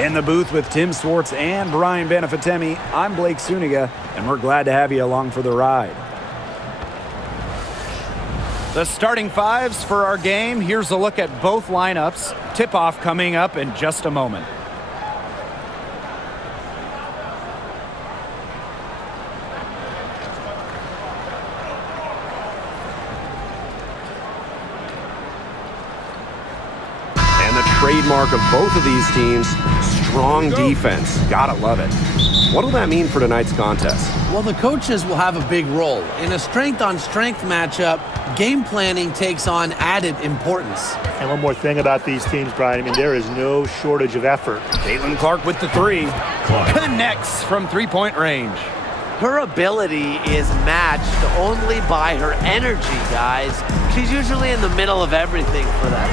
In the booth with Tim Swartz and Brian Benefitemi, I'm Blake Suniga, and we're glad to have you along for the ride. The starting fives for our game. Here's a look at both lineups. Tip-off coming up in just a moment. And the trademark of both of these teams, strong defense. Gotta love it. What will that mean for tonight's contest? Well, the coaches will have a big role. In a strength-on-strength matchup, game planning takes on added importance. And one more thing about these teams, Brian. I mean, there is no shortage of effort. Caitlin Clark with the three. Connects from three-point range. Her ability is matched only by her energy, guys. She's usually in the middle of everything for them.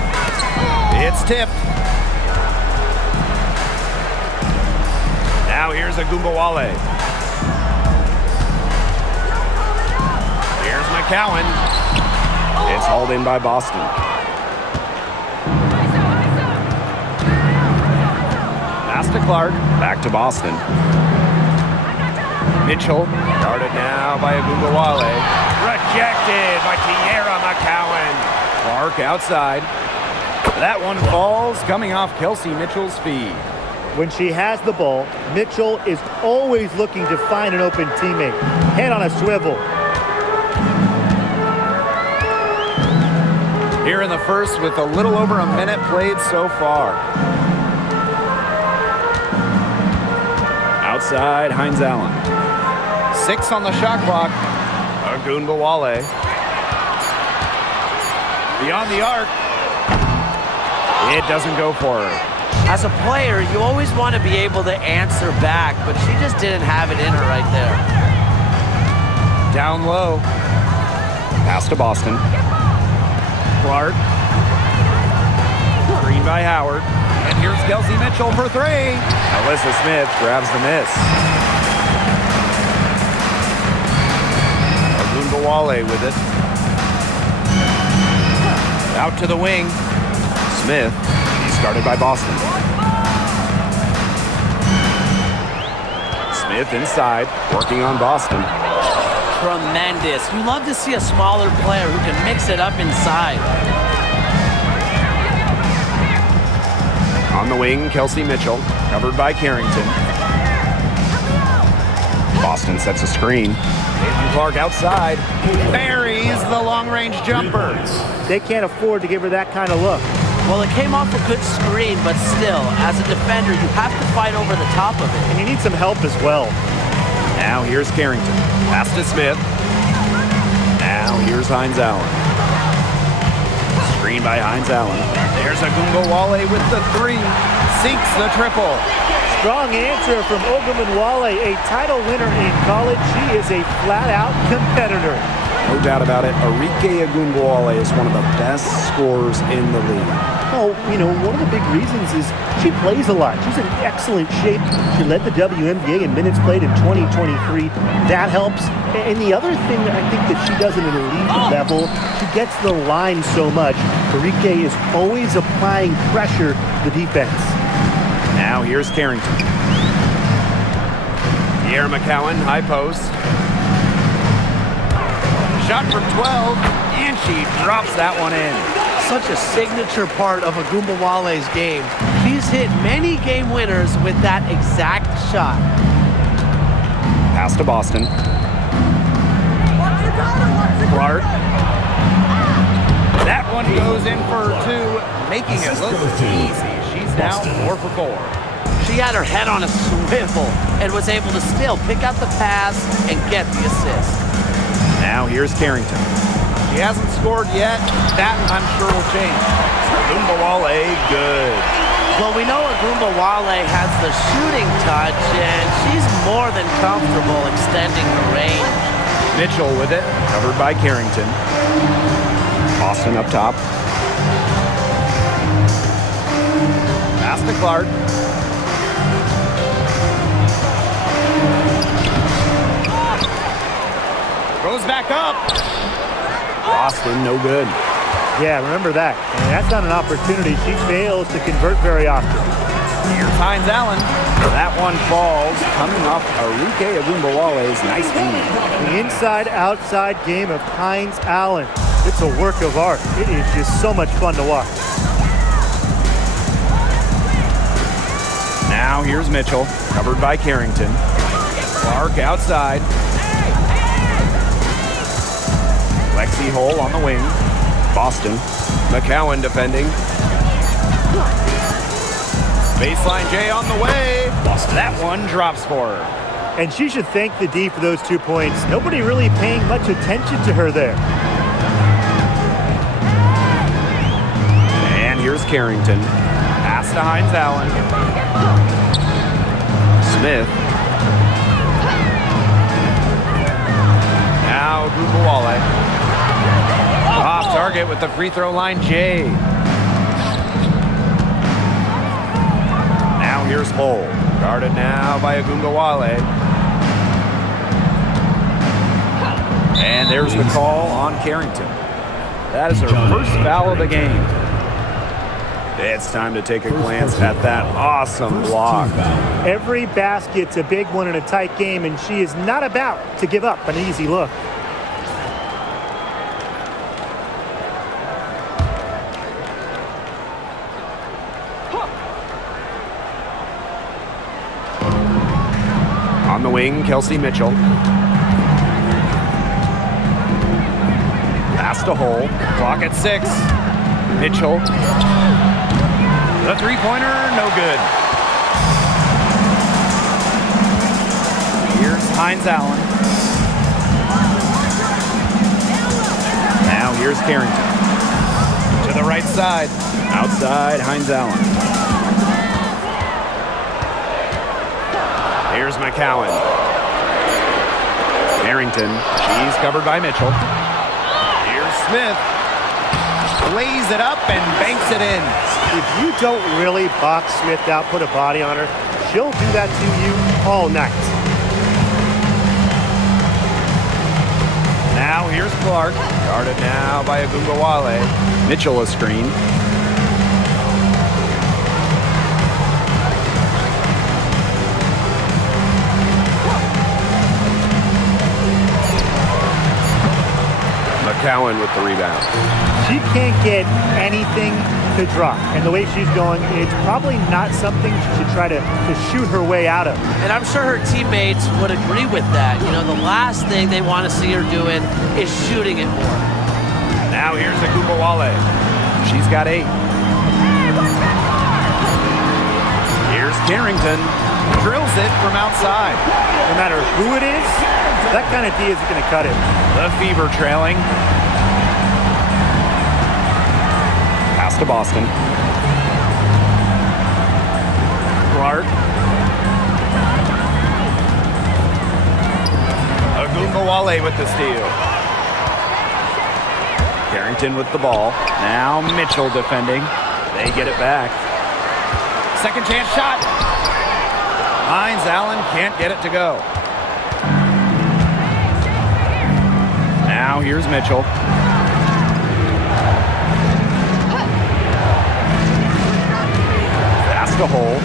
It's tipped. Now here's Agumbawale. Here's McCowan. It's hauled in by Boston. Pass to Clark. Back to Boston. Mitchell. Guarded now by Agumbawale. Rejected by Tiara McCowan. Clark outside. That one falls, coming off Kelsey Mitchell's feed. When she has the ball, Mitchell is always looking to find an open teammate. Head on a swivel. Here in the first with a little over a minute played so far. Outside, Hines Allen. 6 on the shot clock. Agumbawale. Beyond the arc. It doesn't go for her. As a player, you always want to be able to answer back, but she just didn't have it in her right there. Down low. Pass to Boston. Clark. Screen by Howard. And here's Kelsey Mitchell for three. Alyssa Smith grabs the miss. Agumbawale with it. Out to the wing. Smith. Guarded by Boston. Smith inside, working on Boston. Tremendous. You love to see a smaller player who can mix it up inside. On the wing, Kelsey Mitchell, covered by Carrington. Boston sets a screen. Caitlin Clark outside. Buries the long-range jumper. They can't afford to give her that kind of look. Well, it came off a good screen, but still, as a defender, you have to fight over the top of it. And you need some help as well. Now here's Carrington. Pass to Smith. Now here's Hines Allen. Screen by Hines Allen. There's Agumbawale with the three. Sinks the triple. Strong answer from Ogunbowale, a title winner in college. She is a flat-out competitor. No doubt about it, Arike Agumbawale is one of the best scorers in the league. Oh, you know, one of the big reasons is she plays a lot. She's in excellent shape. She led the WNBA in minutes played in 2023. That helps. And the other thing that I think that she does at an elite level, she gets the line so much. Arike is always applying pressure to the defense. Now here's Carrington. Tiara McCowan, high post. Shot from 12, and she drops that one in. Such a signature part of Agumbawale's game. She's hit many game winners with that exact shot. Pass to Boston. Clark. That one goes in for two, making it look easy. She's now 4 for 4. She had her head on a swivel and was able to still pick out the pass and get the assist. Now here's Carrington. She hasn't scored yet. That, I'm sure, will change. Agumbawale, good. Well, we know Agumbawale has the shooting touch, and she's more than comfortable extending the range. Mitchell with it, covered by Carrington. Boston up top. Pass to Clark. Goes back up. Boston, no good. Yeah, remember that. I mean, that's not an opportunity she fails to convert very often. Here's Hines Allen. That one falls, coming off Arike Ogunbowale's nice feed. The inside-outside game of Hines Allen. It's a work of art. It is just so much fun to watch. Now here's Mitchell, covered by Carrington. Clark outside. Lexi Hole on the wing. Boston. McCowan defending. Baseline J on the way. That one drops for her. And she should thank the D for those 2 points. Nobody really paying much attention to her there. And here's Carrington. Pass to Hines Allen. Smith. Now Ogunbowale. Off target with the free throw line, Jay. Now here's Hole. Guarded now by Ogunbowale. And there's the call on Carrington. That is her first foul of the game. It's time to take a glance at that awesome block. Every basket's a big one in a tight game, and she is not about to give up an easy look. On the wing, Kelsey Mitchell. Pass to Hole. Clock at 6. Mitchell. The three-pointer, no good. Here's Hines Allen. Now here's Carrington. To the right side. Outside, Hines Allen. Here's McCowan. Carrington. She's covered by Mitchell. Here's Smith. Lays it up and banks it in. If you don't really box Smith out, put a body on her, she'll do that to you all night. Now here's Clark. Guarded now by Ogunbowale. Mitchell a screen. McCowan with the rebound. She can't get anything to drop. And the way she's going, it's probably not something she should try to shoot her way out of. And I'm sure her teammates would agree with that. You know, the last thing they want to see her doing is shooting it more. Now here's Ogunbowale. She's got 8. Here's Carrington. Drills it from outside. No matter who it is, that kind of D isn't going to cut it. The Fever trailing. Pass to Boston. Clark. Ogunbowale with the steal. Carrington with the ball. Now Mitchell defending. They get it back. Second chance shot. Hines Allen can't get it to go. Now here's Mitchell. Pass to Hole.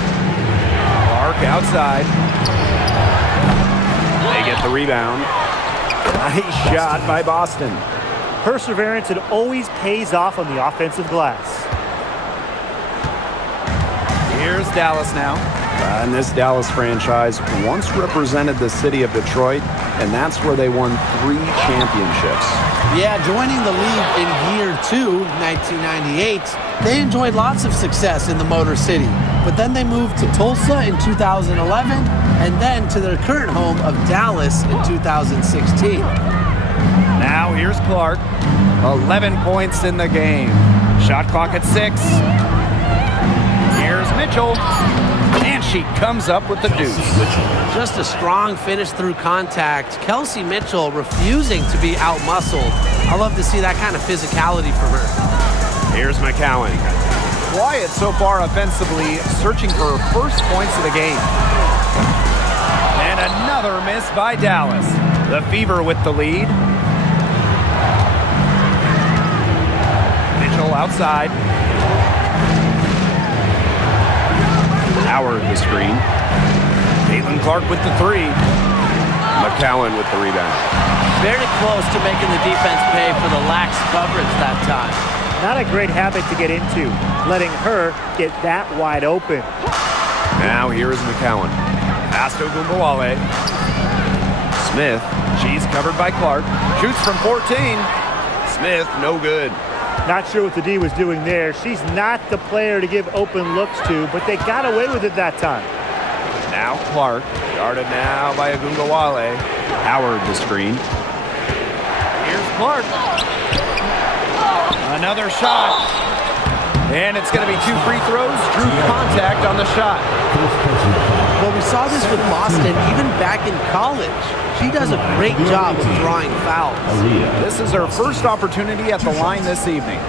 Clark outside. They get the rebound. Nice shot by Boston. Perseverance, it always pays off on the offensive glass. Here's Dallas now. And this Dallas franchise once represented the city of Detroit, and that's where they won 3 championships. Yeah, joining the league in year 2, 1998, they enjoyed lots of success in the Motor City. But then they moved to Tulsa in 2011, and then to their current home of Dallas in 2016. Now here's Clark. 11 points in the game. Shot clock at 6. Here's Mitchell. And she comes up with the deuce. Just a strong finish through contact. Kelsey Mitchell refusing to be out-muscled. I love to see that kind of physicality from her. Here's McCowan. Quiet so far offensively, searching for her first points of the game. And another miss by Dallas. The Fever with the lead. Mitchell outside. Howard the screen. Clark with the three. McCowan with the rebound. Very close to making the defense pay for the lax coverage that time. Not a great habit to get into, letting her get that wide open. Now here is McCowan. Pass to Ogunbowale. Smith. She's covered by Clark. Shoots from 14. Smith, no good. Not sure what the D was doing there. She's not the player to give open looks to, but they got away with it that time. Now Clark. Guarded now by Ogunbowale. Howard the screen. Here's Clark. Another shot. And it's going to be 2 free throws. Drew contact on the shot. Well, we saw this with Boston even back in college. She does a great job of drawing fouls. This is her first opportunity at the line this evening.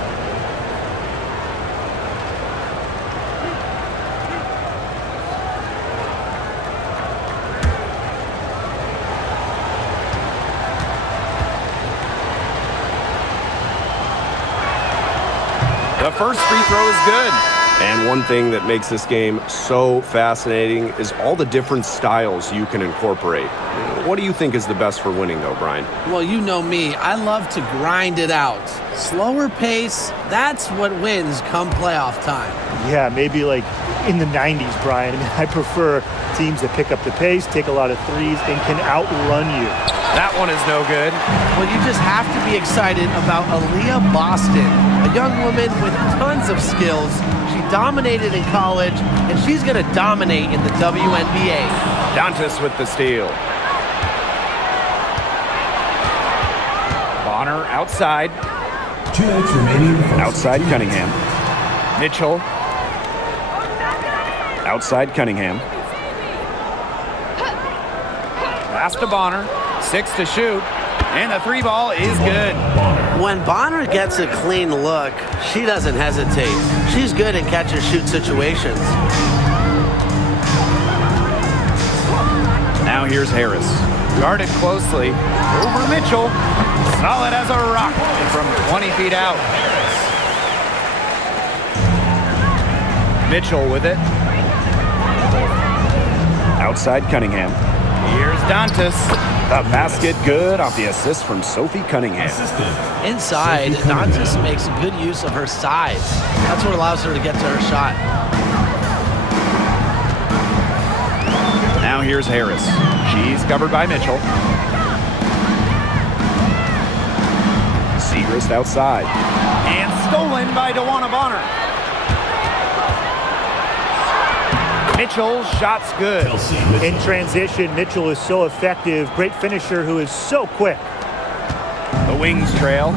The first free throw is good. And one thing that makes this game so fascinating is all the different styles you can incorporate. What do you think is the best for winning, though, Brian? Well, you know me. I love to grind it out. Slower pace, that's what wins come playoff time. Yeah, maybe like in the 90s, Brian. I prefer teams that pick up the pace, take a lot of threes, and can outrun you. That one is no good. Well, you just have to be excited about Aaliyah Boston, a young woman with tons of skills. She dominated in college, and she's going to dominate in the WNBA. Dantas with the steal. Bonner outside. 2 minutes remaining. Outside Cunningham. Mitchell. Outside Cunningham. Pass to Bonner. 6 to shoot. And the 3 ball is good. When Bonner gets a clean look, she doesn't hesitate. She's good in catch-and-shoot situations. Now here's Harris. Guarded closely. Over Mitchell. Solid as a rock from 20 feet out. Mitchell with it. Outside Cunningham. Here's Dantas. The basket good off the assist from Sophie Cunningham. Inside, Dantas makes good use of her size. That's what allows her to get to her shot. Now here's Harris. She's covered by Mitchell. Segrist outside. And stolen by DeWanna Bonner. Mitchell, shot's good. In transition, Mitchell is so effective. Great finisher who is so quick. The wings trail.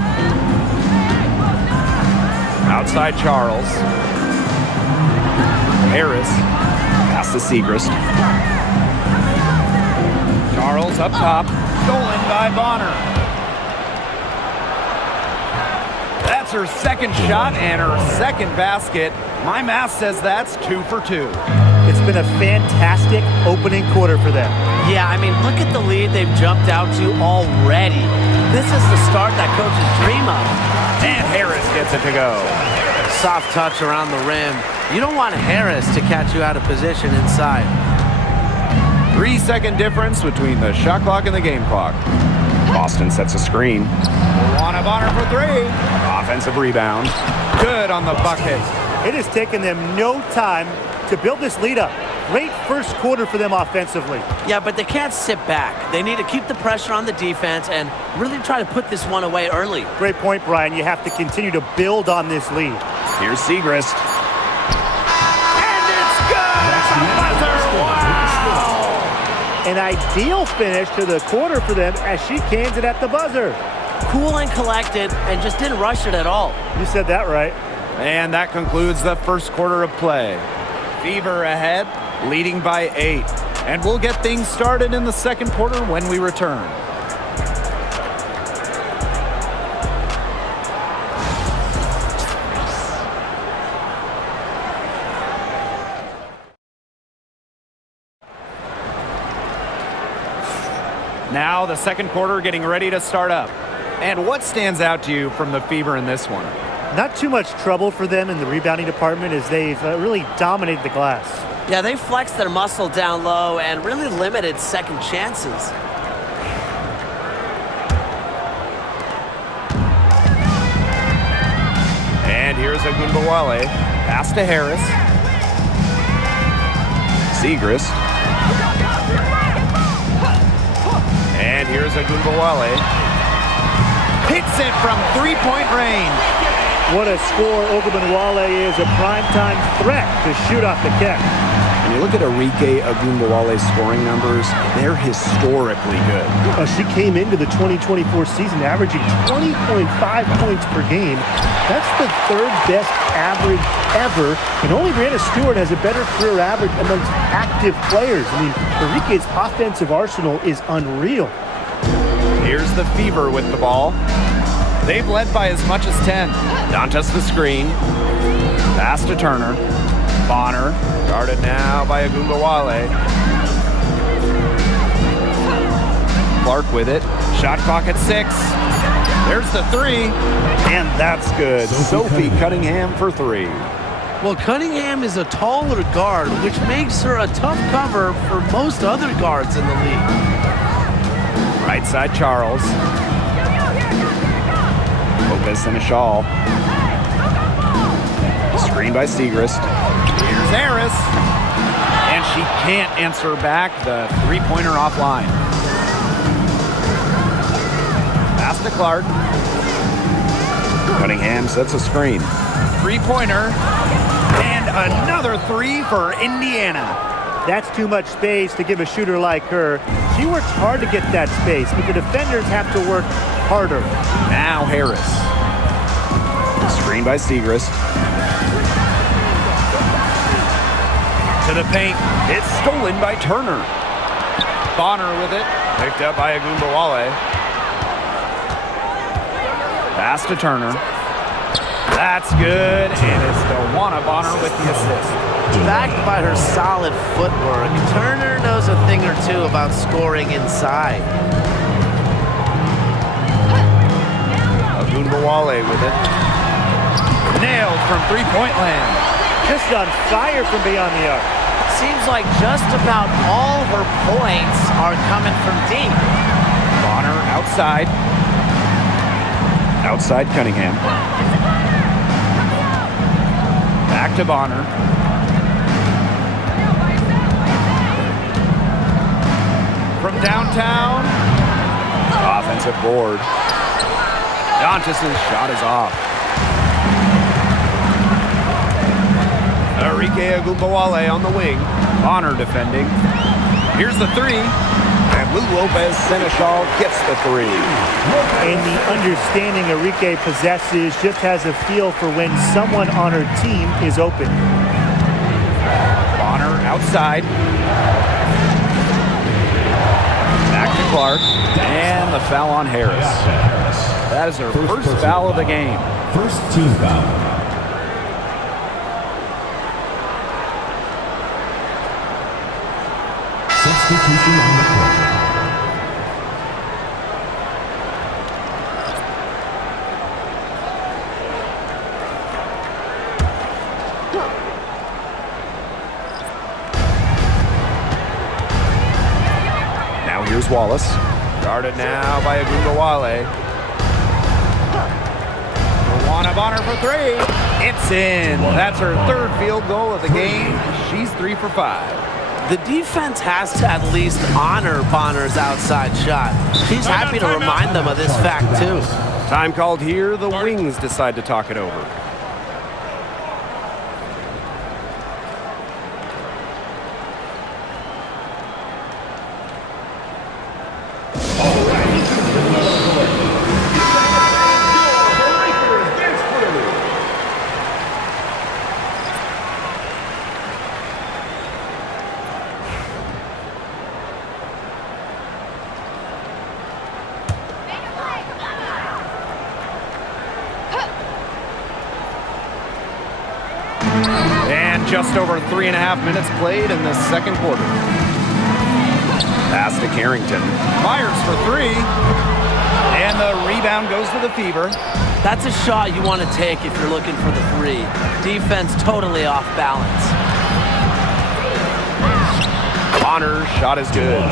Outside Charles. Harris. Pass to Segrist. Charles up top. Stolen by Bonner. That's her second shot and her second basket. My math says that's 2 for 2. It's been a fantastic opening quarter for them. Yeah, I mean, look at the lead they've jumped out to already. This is the start that coaches dream of. And Harris gets it to go. Soft touch around the rim. You don't want Harris to catch you out of position inside. 3-second difference between the shot clock and the game clock. Boston sets a screen. DeWanna Bonner for 3. Offensive rebound. Good on the bucket. It has taken them no time to build this lead up. Great first quarter for them offensively. Yeah, but they can't sit back. They need to keep the pressure on the defense and really try to put this one away early. Great point, Brian. You have to continue to build on this lead. Here's Segrist. And it's good! It's a buzzer! Wow! An ideal finish to the quarter for them as she cans it at the buzzer. Cool and collected and just didn't rush it at all. You said that right. And that concludes the first quarter of play. Fever ahead, leading by 8. And we'll get things started in the second quarter when we return. Now the second quarter getting ready to start up. And what stands out to you from the Fever in this one? Not too much trouble for them in the rebounding department as they've really dominated the glass. Yeah, they flexed their muscle down low and really limited second chances. And here's Ogunbowale. Pass to Harris. Segrist. And here's Ogunbowale. Hits it from three-point range. What a score. Ogunbowale is a primetime threat to shoot off the catch. When you look at Arike Ogunbowale's scoring numbers, they're historically good. She came into the 2024 season averaging 20.5 points per game. That's the third best average ever, and only Brianna Stewart has a better career average amongst active players. I mean, Arike's offensive arsenal is unreal. Here's the Fever with the ball. They've led by as much as 10. Dantas the screen. Pass to Turner. Bonner, guarded now by Ogunbowale. Clark with it. Shot clock at 6. There's the 3. And that's good. Sophie Cunningham for 3. Well, Cunningham is a taller guard, which makes her a tough cover for most other guards in the league. Right side, Charles. Lopez and a shawl. Screen by Segrist. Here's Harris. And she can't answer back. The three-pointer offline. Pass to Clark. Cunningham sets a screen. Three-pointer. And another 3 for Indiana. That's too much space to give a shooter like her. She works hard to get that space, but the defenders have to work harder. Now Harris. Screen by Segrist. To the paint. It's stolen by Turner. Bonner with it. Picked up by Ogunbowale. Pass to Turner. That's good. And it's DeWanna Bonner with the assist. Backed by her solid footwork, Turner knows a thing or two about scoring inside. Ogunbowale with it. Nailed from three-point land. Just on fire from beyond the arc. Seems like just about all her points are coming from deep. Bonner outside. Outside Cunningham. Back to Bonner. From downtown. Offensive board. Dantas' shot is off. Arike Ogunbowale on the wing. Bonner defending. Here's the 3. And Lou Lopez Seneschal gets the 3. And the understanding Arike possesses just has a feel for when someone on her team is open. Bonner outside. Back to Clark. And the foul on Harris. That is her first foul of the game. First team foul. Substitution on the court. Now here's Wallace. Guarded now by Ogunbowale. DeWanna Bonner for 3. It's in. That's her third field goal of the game. She's 3 for 5. The defense has to at least honor Bonner's outside shot. She's happy to remind them of this fact, too. Time called here. The Wings decide to talk it over. Just over 3.5 minutes played in the second quarter. Pass to Carrington. Fires for 3. And the rebound goes to the Fever. That's a shot you want to take if you're looking for the 3. Defense totally off balance. Bonner's shot is good.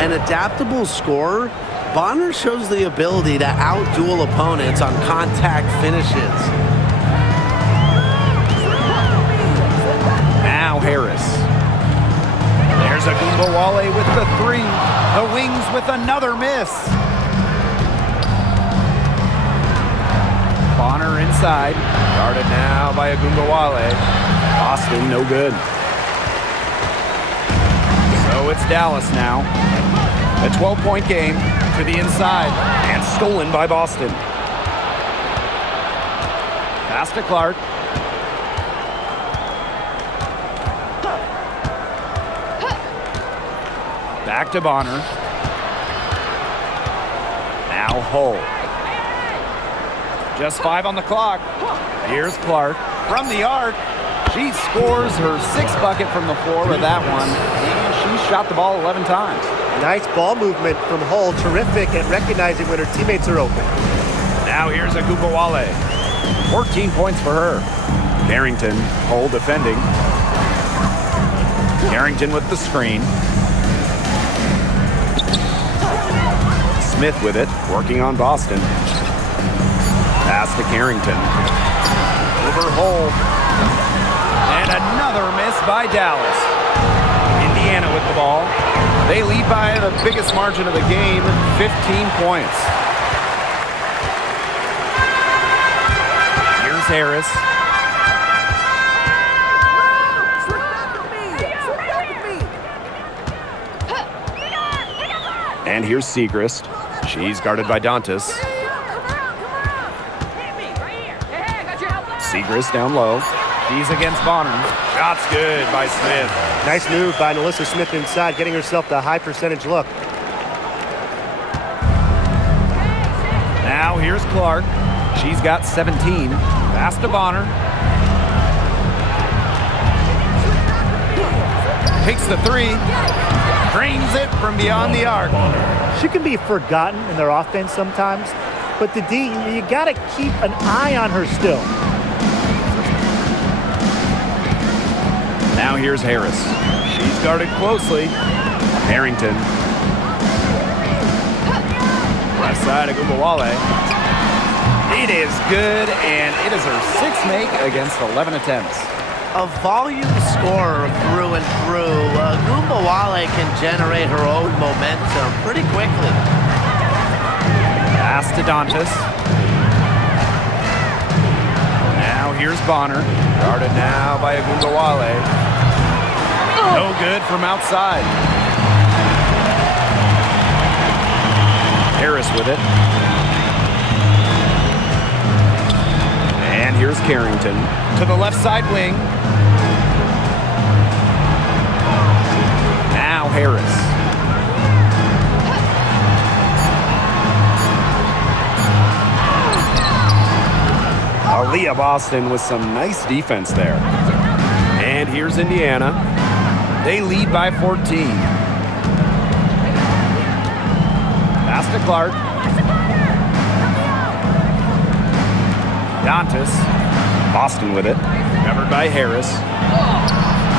An adaptable scorer, Bonner shows the ability to outduel opponents on contact finishes. Now Harris. There's Agumbawale with the three. The Wings with another miss. Bonner inside. Guarded now by Agumbawale. Boston, no good. So it's Dallas now. A 12-point game to the inside. And stolen by Boston. Pass to Clark. Back to Bonner. Now Hull. Just 5 on the clock. Here's Clark from the arc. She scores her 6th bucket from the floor with that one. And she shot the ball 11 times. Nice ball movement from Hull. Terrific at recognizing when her teammates are open. Now here's Agumbawale. 14 points for her. Carrington, Hull defending. Carrington with the screen. Smith with it, working on Boston. Pass to Carrington. Over Hull. And another miss by Dallas. Indiana with the ball. They lead by the biggest margin of the game, 15 points. Here's Harris. And here's Segrist. She's guarded by Dantas. Segrist down low. She's against Bonner. Shot's good by Smith. Nice move by Melissa Smith inside, getting herself the high percentage look. Now here's Clark. She's got 17. Pass to Bonner. Takes the three. Drains it from beyond the arc. She can be forgotten in their offense sometimes, but the D, you got to keep an eye on her still. Now here's Harris. She's guarded closely. Harrington. Left side of Agumbawale. It is good, and it is her 6th make against 11 attempts. A volume scorer through and through, Agumbawale can generate her own momentum pretty quickly. Pass to Dantas. Now here's Bonner. Guarded now by Agumbawale. No good from outside. Harris with it. And here's Carrington. To the left side wing. Now Harris. Aaliyah Boston with some nice defense there. And here's Indiana. They lead by 14. Pass to Clark. Dantas. Boston with it. Covered by Harris.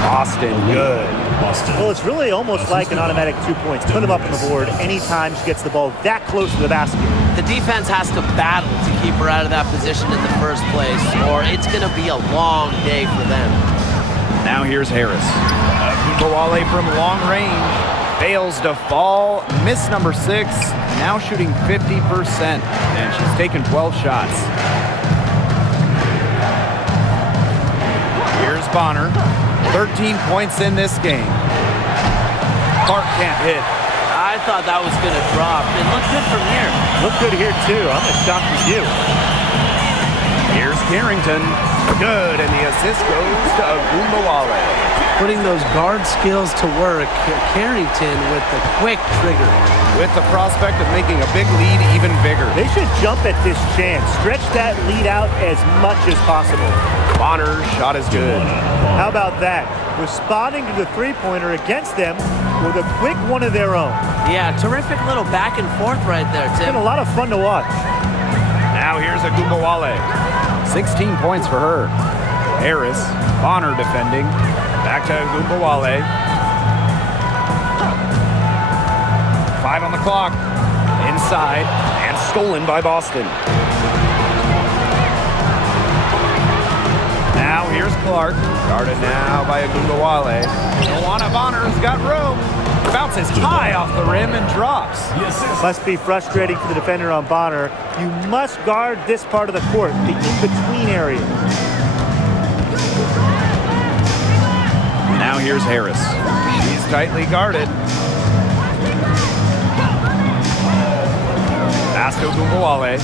Boston, good. Well, it's really almost like an automatic 2 points. Put them up on the board anytime she gets the ball that close to the basket. The defense has to battle to keep her out of that position in the first place, or it's going to be a long day for them. Now here's Harris. Agumbawale from long range. Fails to fall. Miss number 6. Now shooting 50%. And she's taken 12 shots. Here's Bonner. 13 points in this game. Clark can't hit. I thought that was going to drop. It looked good from here. Looked good here, too. I'm as shocked as you. Here's Carrington. Good, and the assist goes to Agumbawale. Putting those guard skills to work, Carrington with the quick trigger. With the prospect of making a big lead even bigger. They should jump at this chance. Stretch that lead out as much as possible. Bonner's shot is good. How about that? Responding to the three-pointer against them with a quick one of their own. Yeah, terrific little back and forth right there, It's Tim. been a lot of fun to watch. Now here's Agumbawale. 16 points for her. Harris, Bonner defending. Back to Agumbawale. 5 on the clock. Inside and stolen by Boston. Now here's Clark. Guarded now by Agumbawale. Joanna Bonner's got room. Bounces high off the rim and drops. Must be frustrating for the defender on Bonner. You must guard this part of the court, the in-between area. Now here's Harris. She's tightly guarded. Pass to Agumbawale.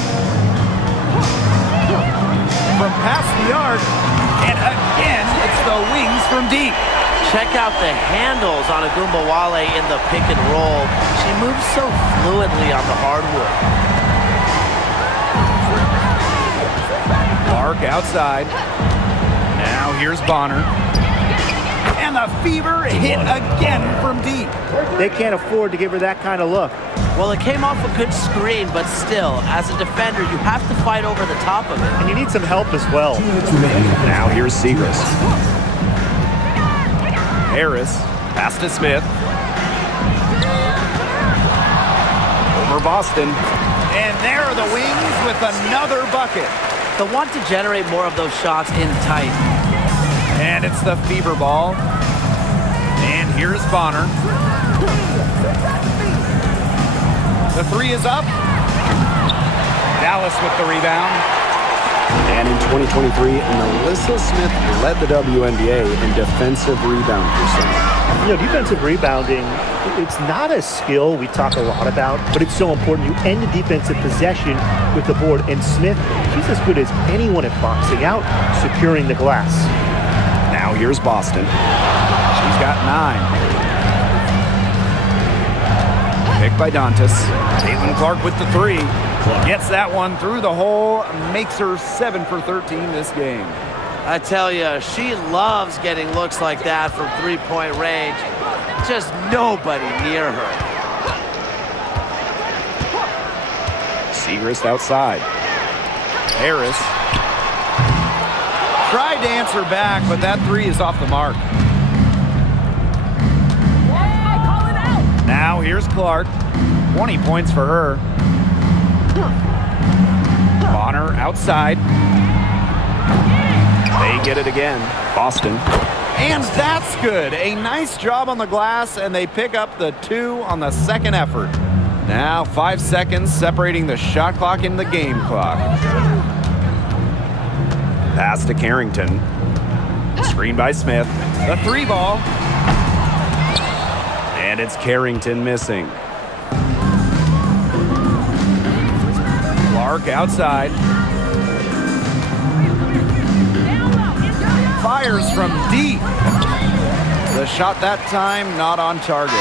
From past the arc, and again, it's the wings from deep. Check out the handles on Agumbawale in the pick and roll. She moves so fluidly on the hardwood. Clark outside. Now here's Bonner. And the Fever hit again from deep. They can't afford to give her that kind of look. Well, it came off a good screen, but still, as a defender, you have to fight over the top of it. And you need some help as well. Now here's Segrist. Harris, pass to Smith. Over Boston. And there are the Wings with another bucket. They'll want to generate more of those shots in tight. And it's the Fever ball. And here's Bonner. The 3 is up. Dallas with the rebound. And in 2023, Melissa Smith led the WNBA in defensive rebound percentage. You know, defensive rebounding, it's not a skill we talk a lot about, but it's so important. You end the defensive possession with the board. And Smith, she's as good as anyone at boxing out, securing the glass. Now here's Boston. She's got 9. Picked by Dantas. Caitlin-Clark with the 3. Gets that one through the hole. Makes her 7 for 13 this game. I tell you, she loves getting looks like that from three-point range. Just nobody near her. Segrist outside. Harris. Tried to answer back, but that 3 is off the mark. Now here's Clark. 20 points for her. Bonner outside. They get it again. Boston. And that's good. A nice job on the glass, and they pick up the 2 on the second effort. Now 5 seconds separating the shot clock and the game clock. Pass to Carrington. Screen by Smith. The 3 ball. And it's Carrington missing. Clark outside. Fires from deep. The shot that time not on target.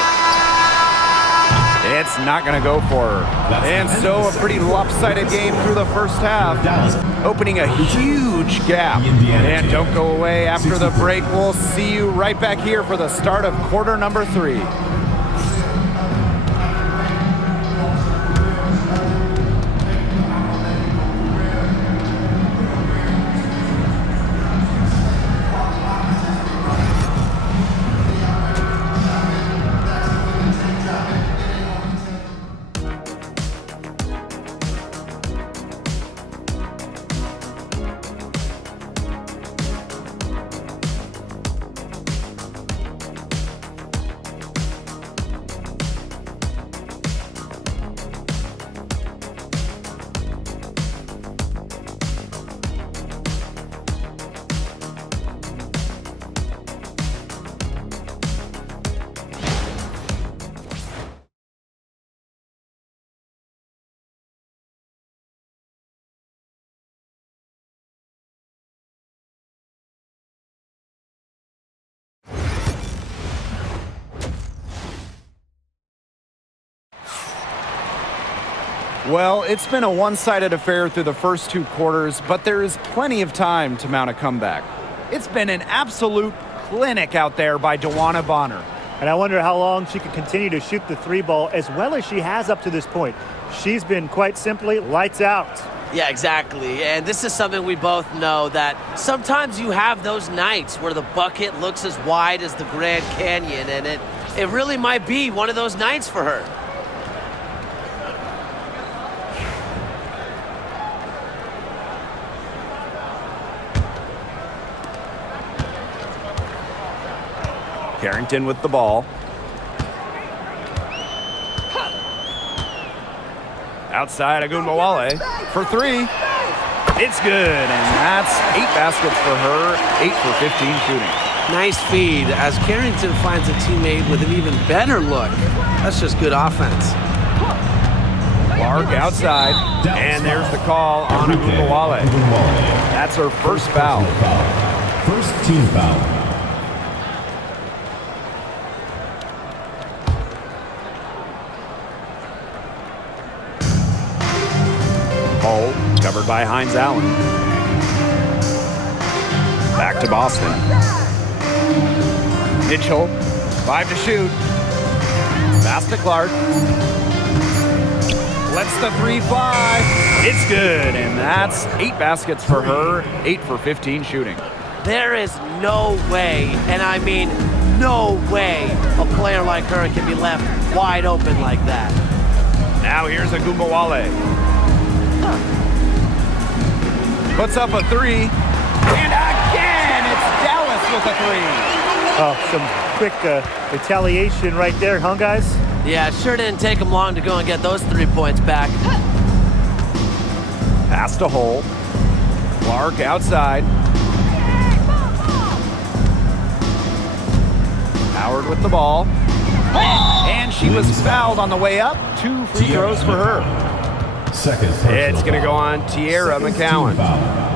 It's not going to go for her. And so a pretty lopsided game through the first half. Opening a huge gap. And don't go away after the break. We'll see you right back here for the start of quarter number 3. Well, it's been a one-sided affair through the first 2 quarters, but there is plenty of time to mount a comeback. It's been an absolute clinic out there by Joanna Bonner. And I wonder how long she can continue to shoot the 3 ball as well as she has up to this point. She's been quite simply lights out. Yeah, exactly. And this is something we both know, that sometimes you have those nights where the bucket looks as wide as the Grand Canyon, and it really might be one of those nights for her. Carrington with the ball. Outside, Agunbowale for three. It's good, and that's 8 baskets for her, 8 for 15 shooting. Nice feed as Carrington finds a teammate with an even better look. That's just good offense. Clark outside, and there's the call on Agunbowale. That's her first foul. First team foul. Hole covered by Hines Allen. Back to Boston. Mitchell, 5 to shoot. Pass to Clark. Lets the 3 fly. It's good, and that's 8 baskets for her, 8 for 15 shooting. There is no way, and I mean no way, a player like her can be left wide open like that. Now here's Agunbowale. Puts up a 3, and again, it's Dallas with a 3. Oh, some quick retaliation right there, huh, guys? Yeah, it sure didn't take him long to go and get those 3 points back. Pass to Hole. Clark outside. Howard with the ball. And she was fouled on the way up. 2 free throws for her. Second. It's going to go on Tierra McCowan.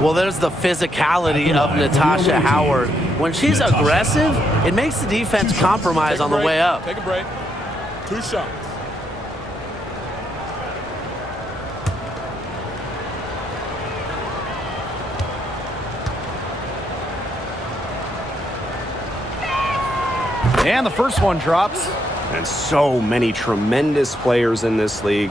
Well, there's the physicality of Natasha Howard. When she's aggressive, it makes the defense compromise on the way up. Take a break. 2 shots. And the first one drops. And so many tremendous players in this league.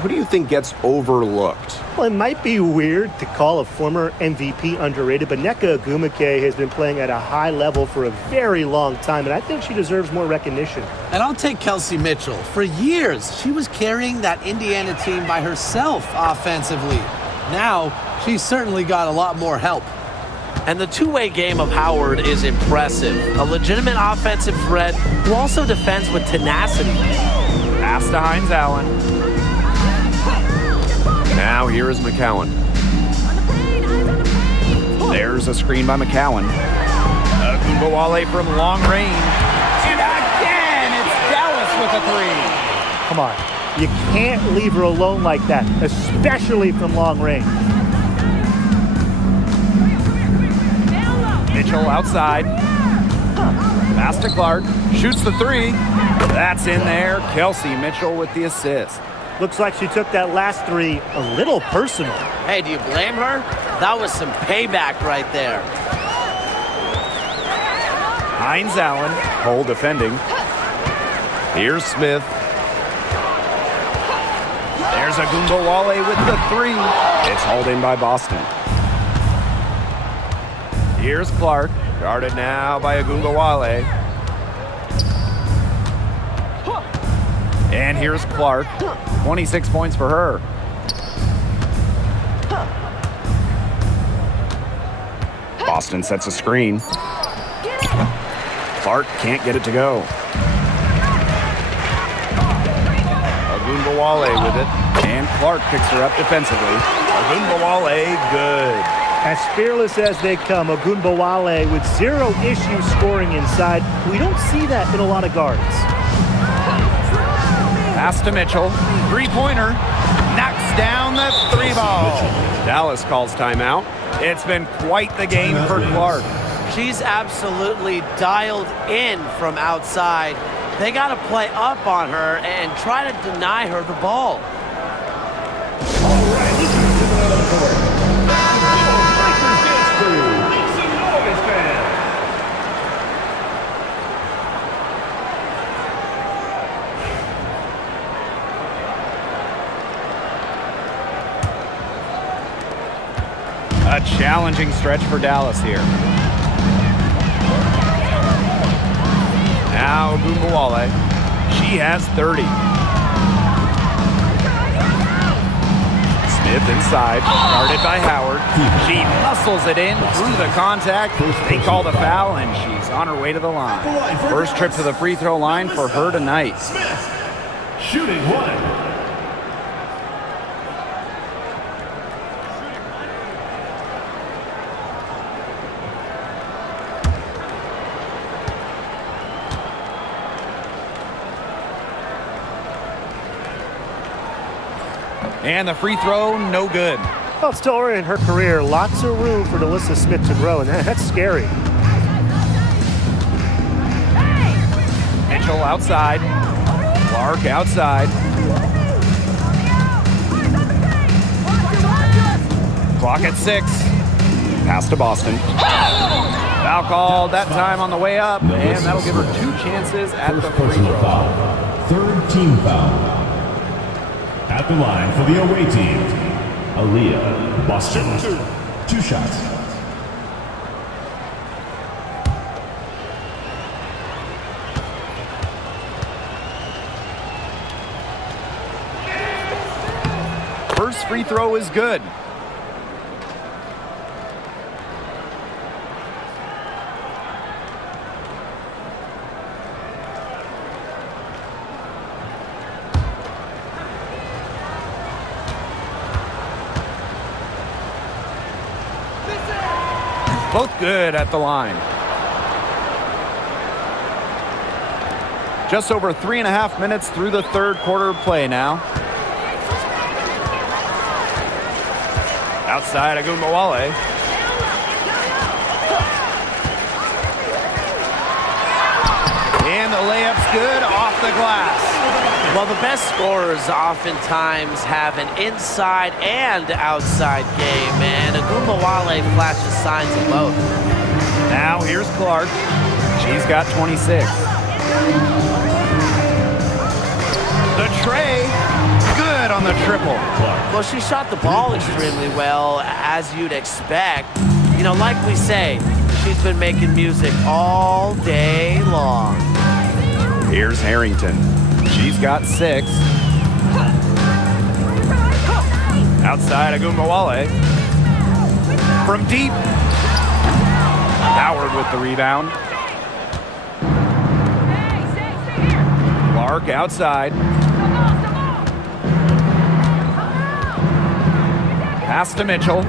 Who do you think gets overlooked? Well, it might be weird to call a former MVP underrated, but Nneka Ogwumike has been playing at a high level for a very long time, and I think she deserves more recognition. And I'll take Kelsey Mitchell. For years, she was carrying that Indiana team by herself offensively. Now, she's certainly got a lot more help. And the two-way game of Howard is impressive. A legitimate offensive threat who also defends with tenacity. Pass to Hines Allen. Now here is McCowan. There's a screen by McCowan. Agunbowale from long range. And again, it's Dallas with a 3. Come on. You can't leave her alone like that, especially from long range. Mitchell outside. Pass to Clark. Shoots the 3. That's in there. Kelsey Mitchell with the assist. Looks like she took that last 3 a little personal. Hey, do you blame her? That was some payback right there. Hines Allen, Hole defending. Here's Smith. There's Agunbowale with the 3. It's hauled in by Boston. Here's Clark, guarded now by Agunbowale. And here's Clark, 26 points for her. Boston sets a screen. Clark can't get it to go. Agunbowale with it, and Clark picks her up defensively. Agunbowale, good. As fearless as they come, Agunbowale with 0 issues scoring inside. We don't see that in a lot of guards. Pass to Mitchell, 3-pointer, knocks down the 3 ball. Dallas calls timeout. It's been quite the game for Clark. She's absolutely dialed in from outside. They got to play up on her and try to deny her the ball. A challenging stretch for Dallas here. Now Agunbowale. She has 30. Smith inside, guarded by Howard. She muscles whistles it in through the contact. They call the foul, and she's on her way to the line. First trip to the free throw line for her tonight. Smith, shooting one. And the free throw, no good. Well, it's still early in her career. Lots of room for Delissa Smith to grow, and that's scary. Mitchell outside. Clark outside. Clock at 6. Pass to Boston. Foul called that time on the way up, and that'll give her 2 chances at the free throw. Foul. Third team foul. At the line for the away team, Aaliyah Boston. 2 shots. First free throw is good. Both good at the line. Just over 3.5 minutes through the third quarter of play now. Outside Agumbawale. And the layup's good off the glass. Well, the best scorers oftentimes have an inside and outside game, and Agumbawale flashes signs of both. Now here's Clark. She's got 26. The tray, good on the triple. Well, she shot the ball extremely well, as you'd expect. You know, like we say, she's been making music all day long. Here's Harrington. She's got 6. Outside Agumbawale. From deep. Howard with the rebound. Clark outside. Pass to Mitchell.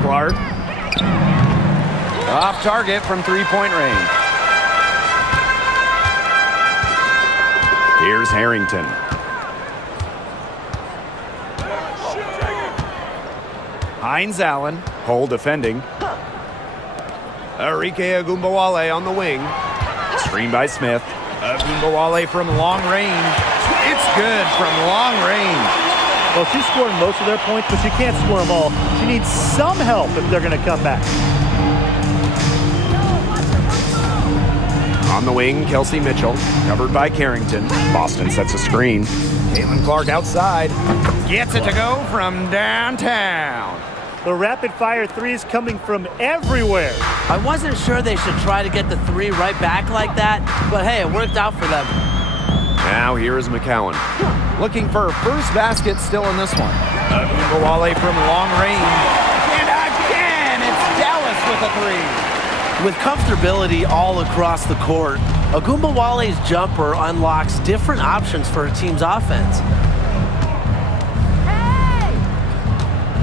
Clark. Off target from 3-point range. Here's Harrington. Hines Allen, Hole defending. Arike Agumbawale on the wing. Screen by Smith. Agumbawale from long range. It's good from long range. Well, she's scoring most of their points, but she can't score them all. She needs some help if they're going to come back. On the wing, Kelsey Mitchell, covered by Carrington. Boston sets a screen. Caitlin Clark outside. Gets it to go from downtown. The rapid-fire threes coming from everywhere. I wasn't sure they should try to get the 3 right back like that, but hey, it worked out for them. Now here is McCowan. Looking for her first basket still in this one. Agumbawale from long range. And again, it's Dallas with a 3. With comfortability all across the court, Agumbawale's jumper unlocks different options for her team's offense.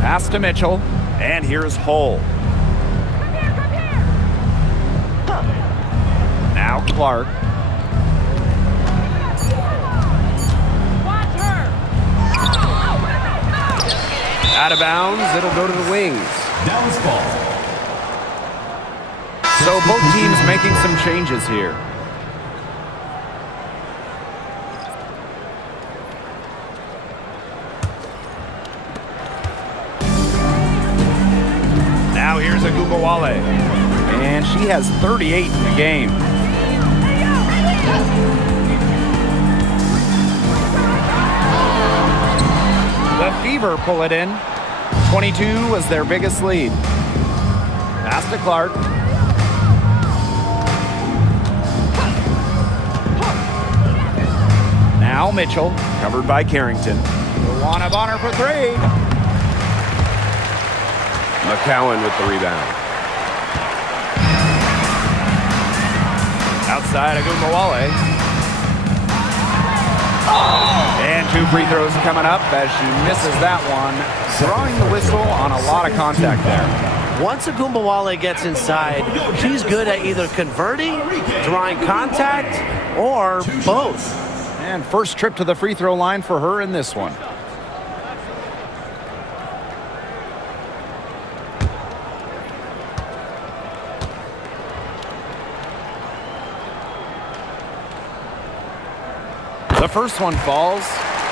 Pass to Mitchell, and here's Hull. Now Clark. Out of bounds, it'll go to the wings. Dallas ball. So both teams making some changes here. Now here's Agumbawale. And she has 38 in the game. The Fever pull it in. 22 was their biggest lead. Pass to Clark. Now Mitchell, covered by Carrington. Luana Bonner for 3. McCowan with the rebound. Outside, Agumbawale. And 2 free throws coming up as she misses that one. Drawing the whistle on a lot of contact there. Once Agumbawale gets inside, she's good at either converting, drawing contact, or both. And first trip to the free throw line for her in this one. The first one falls.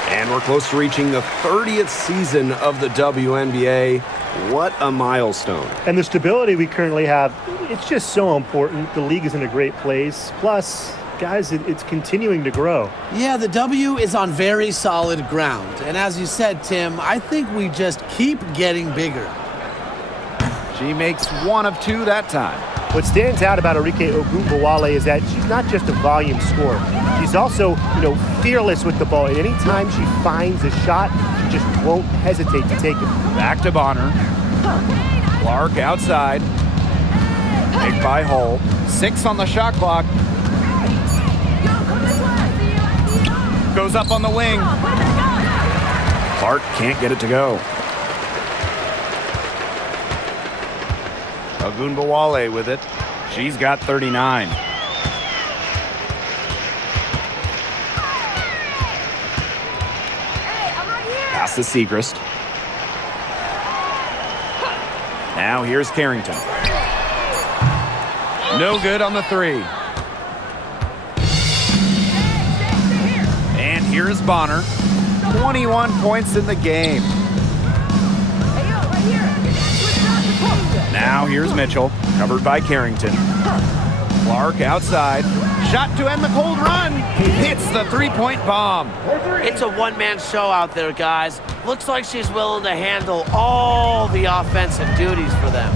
And we're close to reaching the 30th season of the WNBA. What a milestone. And the stability we currently have, it's just so important. The league is in a great place. Plus, guys, it's continuing to grow. Yeah, the W is on very solid ground. And as you said, Tim, I think we just keep getting bigger. She makes 1 of 2 that time. What stands out about Arike Ogunbowale is that she's not just a volume scorer. She's also, fearless with the ball. And anytime she finds a shot, she just won't hesitate to take it. Back to Bonner. Clark outside. Big by Hull. 6 on the shot clock. Goes up on the wing. Clark can't get it to go. Ogunbowale with it. She's got 39. Pass to Segrist. Now here's Carrington. No good on the 3. And here's Bonner. 21 points in the game. Now here's Mitchell, covered by Carrington. Clark outside. Shot to end the cold run. Hits the 3-point bomb. It's a one-man show out there, guys. Looks like she's willing to handle all the offensive duties for them.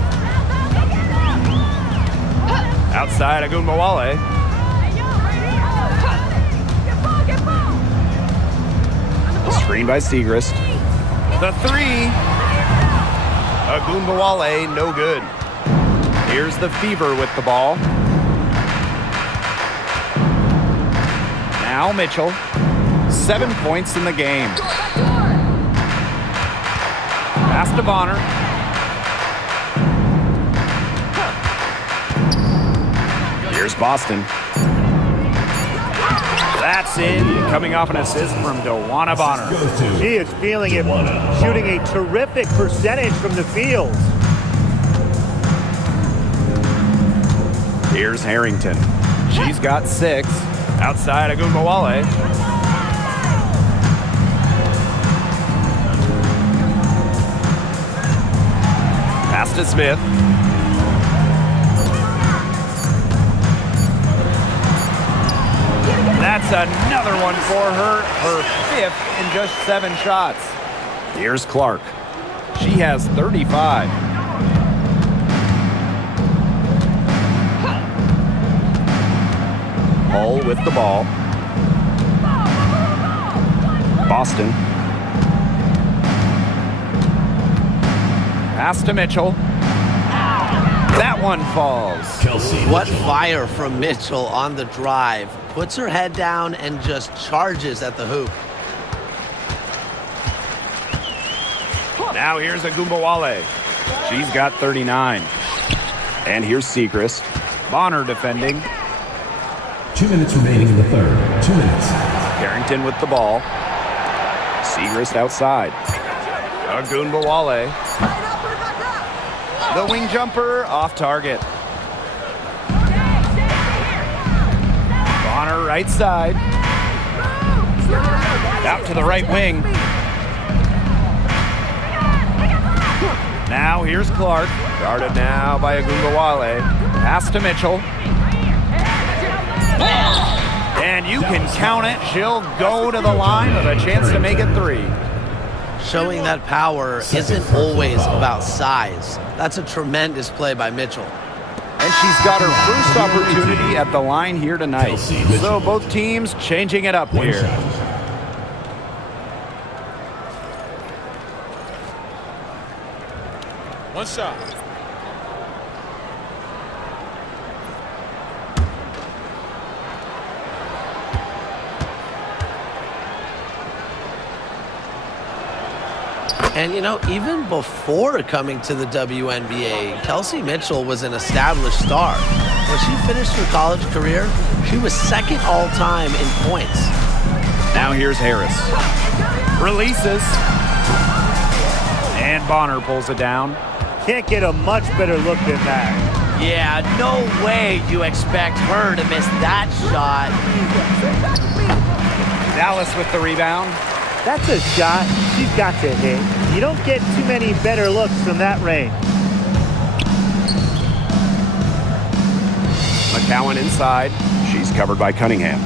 Outside, Agumbawale. Screen by Segrist. The 3. Agumbawale, no good. Here's the Fever with the ball. Now Mitchell. 7 points in the game. Pass to Bonner. Here's Boston. That's in, coming off an assist from Dewana Bonner. She is feeling it, shooting a terrific percentage from the field. Here's Harrington. She's got 6. Outside Agumbawale. Pass to Smith. That's another one for her. Her 5th in just 7 shots. Here's Clark. She has 35. Hull with the ball. Boston. Pass to Mitchell. That one falls. What fire from Mitchell on the drive. Puts her head down and just charges at the hoop. Now here's Agumbawale. She's got 39. And here's Segrist. Bonner defending. 2 minutes remaining in the third. 2 minutes. Carrington with the ball. Segrist outside. Agumbawale. The wing jumper off target. Bonner right side. Out to the right wing. Now here's Clark. Guarded now by Agumbawale. Pass to Mitchell. And you can count it. She'll go to the line with a chance to make it 3. Showing that power isn't always about size. That's a tremendous play by Mitchell. And she's got her first opportunity at the line here tonight. So both teams changing it up here. One shot. And, you know, even before coming to the WNBA, Kelsey Mitchell was an established star. When she finished her college career, she was second all-time in points. Now here's Harris. Releases. And Bonner pulls it down. Can't get a much better look than that. Yeah, no way you expect her to miss that shot. Dallas with the rebound. That's a shot she's got to hit. You don't get too many better looks from that range. McCowan inside. She's covered by Cunningham.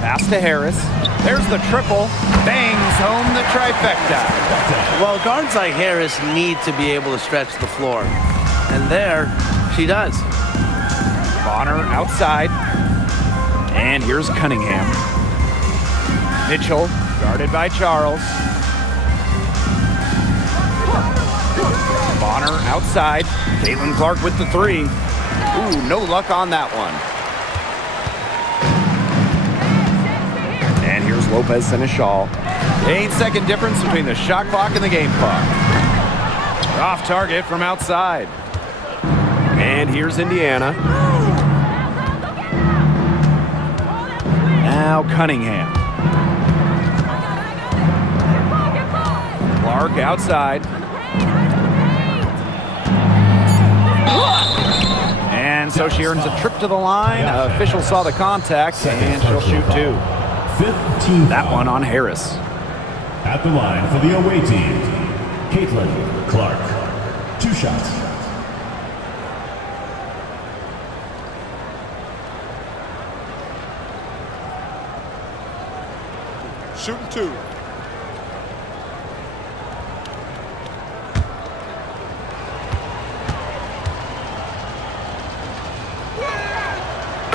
Pass to Harris. There's the triple. Bangs home the trifecta. Well, guards like Harris need to be able to stretch the floor. And there, she does. Bonner outside. And here's Cunningham. Mitchell, guarded by Charles. Bonner outside. Caitlin-Clark with the three. Ooh, no luck on that one. And here's Lopez Seneschal. 8-second difference between the shot clock and the game clock. Off target from outside. And here's Indiana. Now Cunningham. Clark outside. And so she earns a trip to the line. Official saw the contact, and she'll shoot two. 15. That one on Harris. At the line for the away team, Caitlin-Clark. 2 shots. Shooting 2.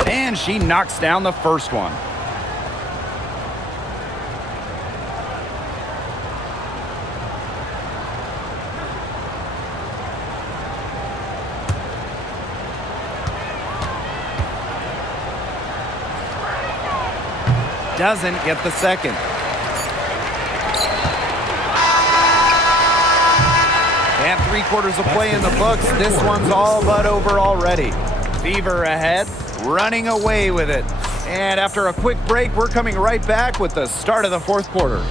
And she knocks down the first one. Doesn't get the second. And 3/4 of play in the books. This one's all but over already. Fever ahead, running away with it. And after a quick break, we're coming right back with the start of the fourth quarter.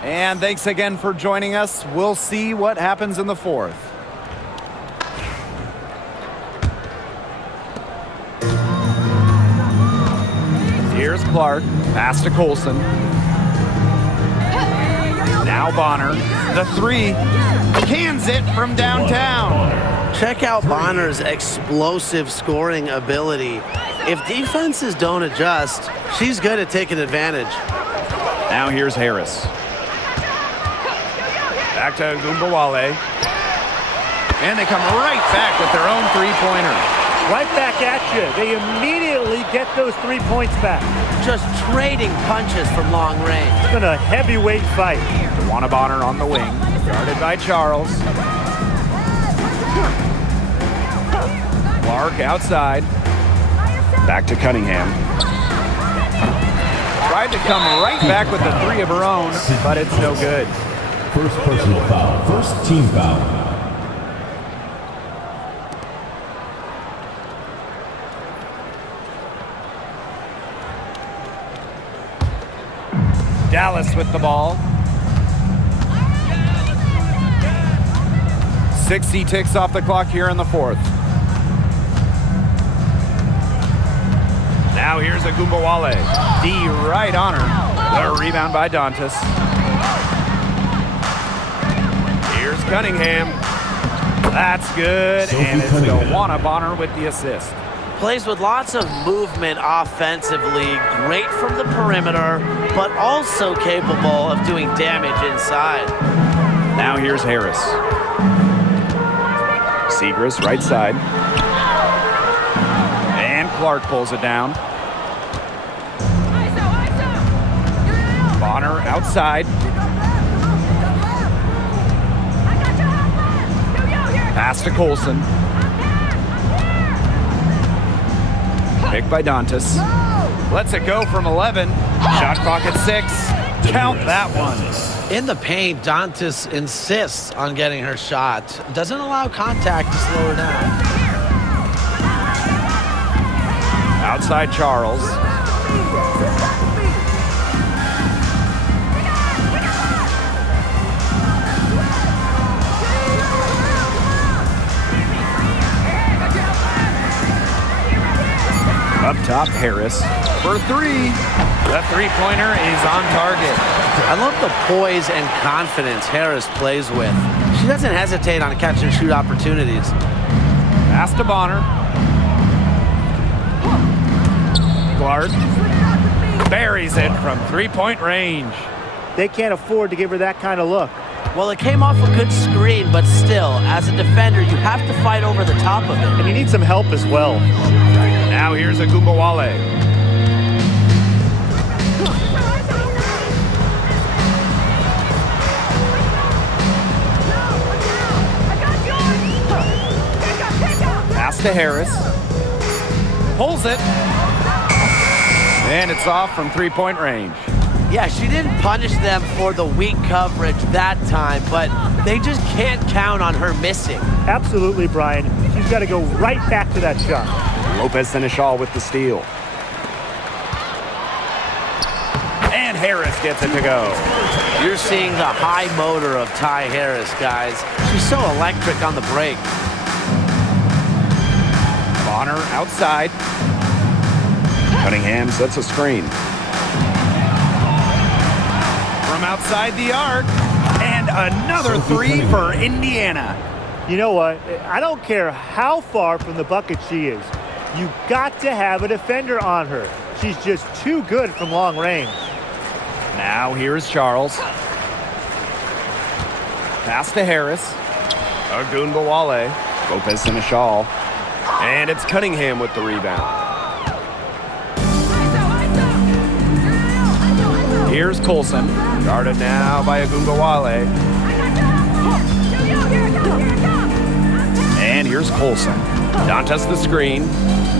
And thanks again for joining us. We'll see what happens in the fourth. Here's Clark, pass to Colson. Now Bonner, the three, cans it from downtown. Check out Bonner's explosive scoring ability. If defenses don't adjust, she's good at taking advantage. Now here's Harris. Back to Gumbawale. And they come right back with their own three-pointer. Right back at you. They immediately get those 3 points back. Just trading punches from long range. It's been a heavyweight fight. Dewana Bonner on the wing, guarded by Charles. Clark outside. Back to Cunningham. Tried to come right back with the three of her own, but it's no good. First personal foul. First team foul. Dallas with the ball. 60 ticks off the clock here in the fourth. Now here's a Gumbawale. D right on her. The rebound by Dantas. Here's Cunningham. That's good. And it's Dewana Bonner with the assist. Plays with lots of movement offensively, great from the perimeter, but also capable of doing damage inside. Now here's Harris. Segrist, right side. And Clark pulls it down. Bonner outside. Pass to Colson. Picked by Dantas. Lets it go from 11. Shot clock at 6. Count that one. In the paint, Dantas insists on getting her shot. Doesn't allow contact to slow her down. Outside Charles. Up top, Harris for 3. That three-pointer is on target. I love the poise and confidence Harris plays with. She doesn't hesitate on catch and shoot opportunities. Pass to Bonner. Clark buries it from three-point range. They can't afford to give her that kind of look. Well, it came off a good screen, but still, as a defender, you have to fight over the top of it. And you need some help as well. Now here's Agumbawale. Pass to Harris. Pulls it. And it's off from three-point range. Yeah, she didn't punish them for the weak coverage that time, but they just can't count on her missing. Absolutely, Brian. She's got to go right back to that shot. Lopez Seneschal with the steal. And Harris gets it to go. You're seeing the high motor of Ty Harris, guys. She's so electric on the break. Bonner outside. Cunningham sets a screen. From outside the arc. And another three for Indiana. You know what? I don't care how far from the bucket she is. You got to have a defender on her. She's just too good from long range. Now here's Charles. Pass to Harris. Agumbawale. Lopez Seneschal. And it's Cunningham with the rebound. Here's Colson. Guarded now by Agumbawale. And here's Colson. Dantas the screen.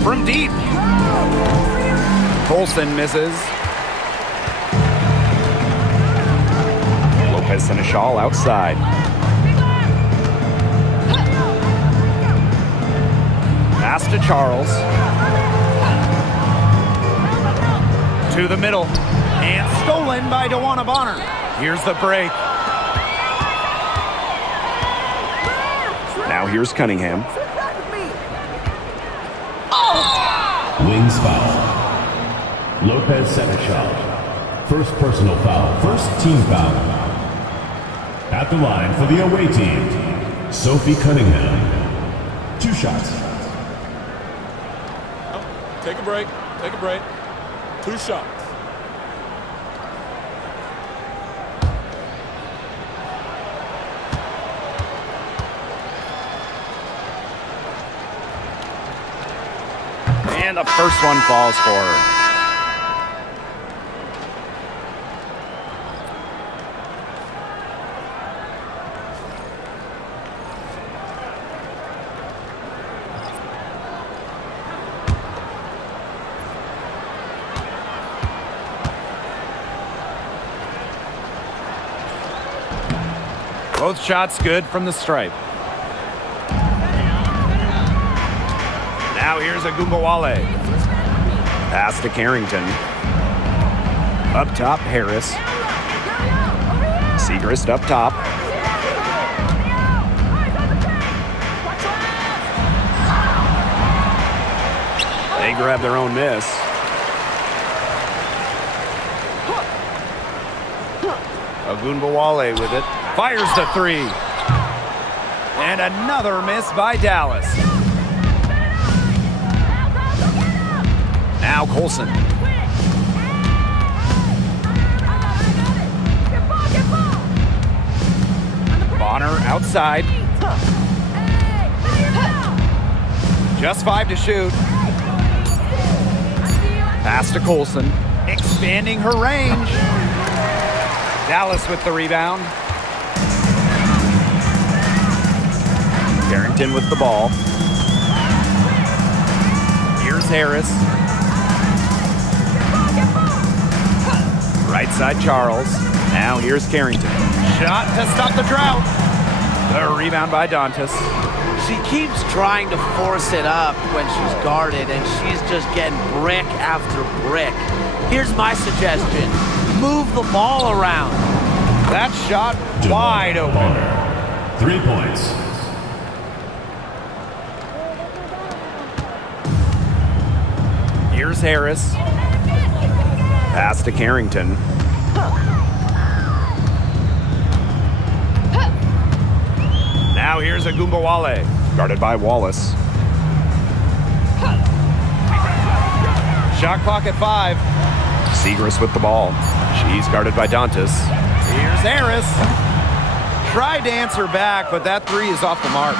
From deep. Colson misses. Lopez Seneschal outside. Pass to Charles. To the middle. And stolen by DeWanna Bonner. Here's the break. Now here's Cunningham. Wings foul. Lopez Seneschal. First personal foul. First team foul. At the line for the away team, Sophie Cunningham. 2 shots. Take a break. Take a break. 2 shots. And the first one falls for her. Both shots good from the stripe. Now here's Agumbawale. Pass to Carrington. Up top, Harris. Segrist up top. They grab their own miss. Agumbawale with it. Fires the 3. And another miss by Dallas. Now Colson. Bonner outside. Just 5 to shoot. Pass to Colson. Expanding her range. Dallas with the rebound. Carrington with the ball. Here's Harris. Right side Charles. Now here's Carrington. Shot to stop the drought. The rebound by Dantas. She keeps trying to force it up when she's guarded, and she's just getting brick after brick. Here's my suggestion. Move the ball around. That shot wide open. 3 points. Here's Harris. Pass to Carrington. Now here's Agumbawale, guarded by Wallace. Shot clock at 5. Segras with the ball. She's guarded by Dantas. Here's Harris. Tried to answer back, but that 3 is off the mark.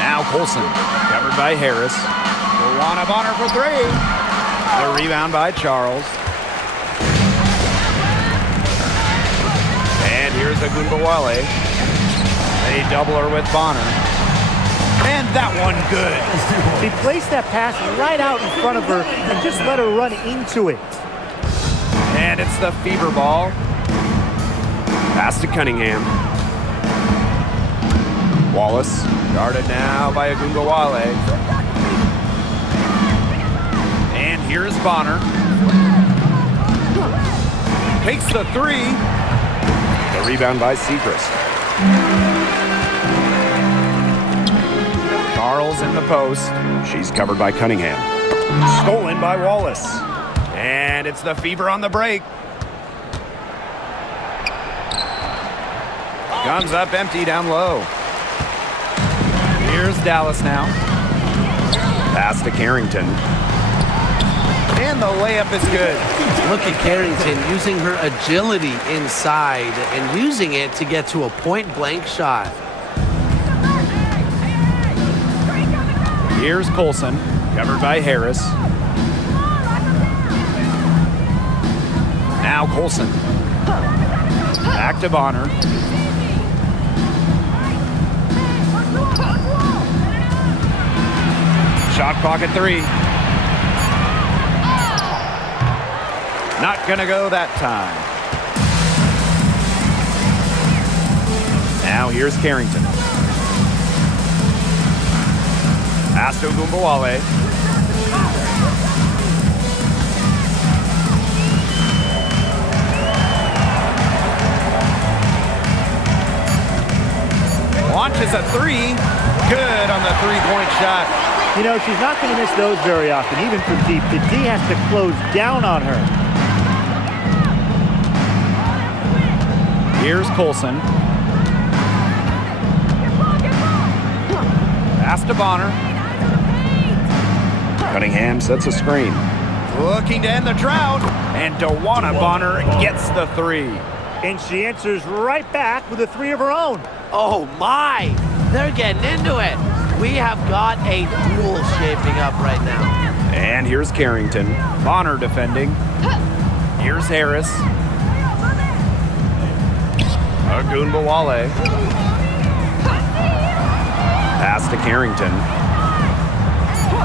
Now Colson, covered by Harris. Luana Bonner for 3. The rebound by Charles. And here's Agumbawale. They double her with Bonner. And that one good. He placed that pass right out in front of her and just let her run into it. And it's the Fever ball. Pass to Cunningham. Wallace, guarded now by Agumbawale. And here's Bonner. Takes the 3. The rebound by Segras. Charles in the post. She's covered by Cunningham. Stolen by Wallace. And it's the Fever on the break. Comes up empty down low. Here's Dallas now. Pass to Carrington. And the layup is good. Look at Carrington using her agility inside and using it to get to a point-blank shot. Here's Colson, covered by Harris. Now Colson. Back to Bonner. Shot clock at 3. Not gonna go that time. Now here's Carrington. Pass to Agumbawale. Launches a 3. Good on the 3-point shot. You know, she's not going to miss those very often, even from deep. The D has to close down on her. Here's Colson. Pass to Bonner. Cunningham sets a screen. Looking to end the drought. And Luana Bonner gets the 3. And she answers right back with a 3 of her own. Oh my! They're getting into it. We have got a duel shaping up right now. And here's Carrington. Bonner defending. Here's Harris. Agumbawale. Pass to Carrington.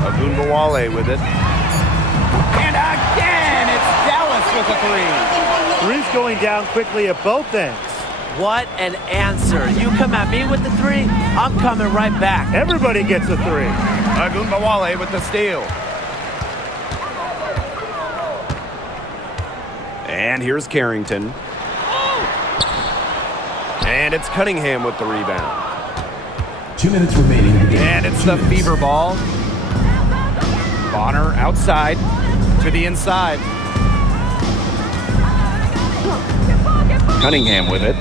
Agumbawale with it. And again, it's Dallas with a 3. 3's going down quickly at both ends. What an answer. You come at me with the 3, I'm coming right back. Everybody gets a 3. Agumbawale with the steal. And here's Carrington. And it's Cunningham with the rebound. 2 minutes remaining in the game. And it's the Fever ball. Bonner outside to the inside. Cunningham with it.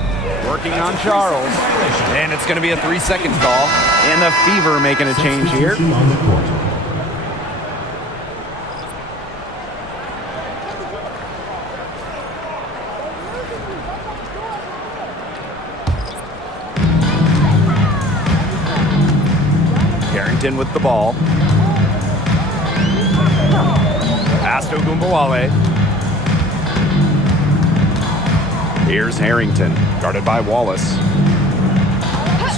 Working on Charles. And it's going to be a 3-second call. And the Fever making a change here. On the court. Carrington with the ball. Pass to Ogunbowale. Here's Harrington, guarded by Wallace.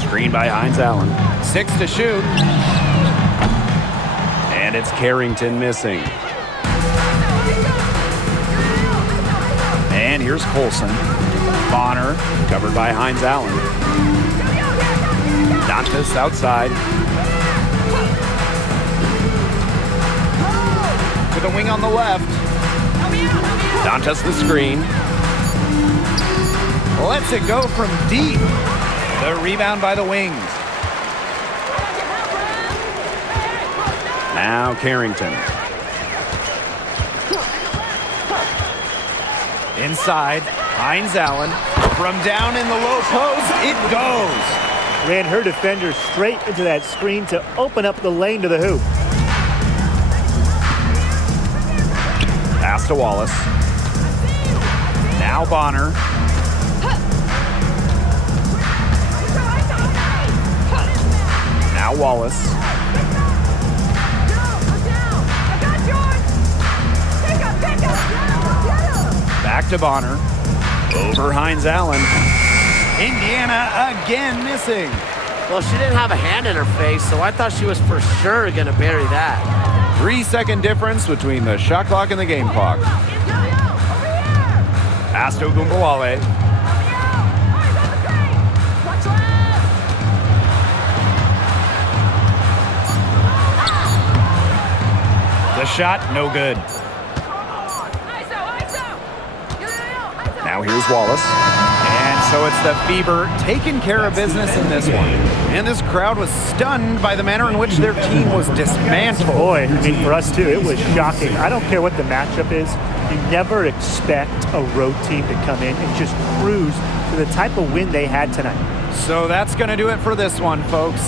Screen by Hines Allen. 6 to shoot. And it's Carrington missing. And here's Colson. Bonner, covered by Hines Allen. Dantas outside. To the wing on the left. Dantas the screen. Lets it go from deep. The rebound by the wings. Now Carrington. Inside, Hines Allen. From down in the low post, it goes. Ran her defender straight into that screen to open up the lane to the hoop. Pass to Wallace. Now Bonner. Now Wallace. Back to Bonner. Over Hines Allen. Indiana again missing. Well, she didn't have a hand in her face, so I thought she was for sure going to bury that. 3-second difference between the shot clock and the game clock. Pass to Ogunbowale. The shot, no good. Now here's Wallace. And so it's the Fever taking care of business in this one. And this crowd was stunned by the manner in which their team was dismantled. Boy, I mean, for us too, it was shocking. I don't care what the matchup is. You never expect a road team to come in and just cruise to the type of win they had tonight. So that's going to do it for this one, folks.